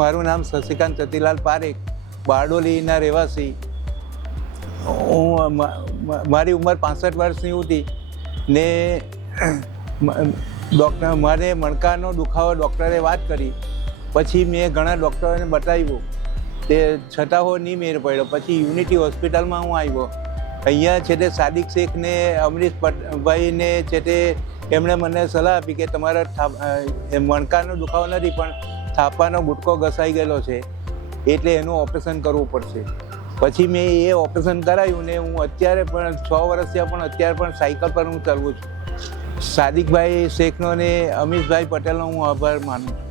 મારું નામ શશિકાંત સતીલાલ પારેખ, બારડોલીના રહેવાસી. હું મારી ઉંમર 65 વર્ષની હતી ને મને મણકાનો દુખાવો ડૉક્ટરે વાત કરી. પછી મેં ઘણા ડૉક્ટરોને બતાવ્યું, તે છતાં હો નહીં મેળ પડ્યો. પછી યુનિટી હોસ્પિટલમાં હું આવ્યો. અહીંયા છે તે સાદિક શેખ ને અમરીશભાઈને છે તે એમણે મને સલાહ આપી કે તમારા મણકાનો દુખાવો નથી પણ થાપાનો ગુટકો ઘસાઈ ગયેલો છે, એટલે એનું ઓપરેશન કરવું પડશે. પછી મેં એ ઓપરેશન કરાવ્યું ને હું અત્યારે પણ 6 વર્ષ થયા પણ અત્યારે પણ સાયકલ પર હું ચાલવું છું. સાદિકભાઈ શેખનો ને અમીશભાઈ પટેલનો હું આભાર માનું છું.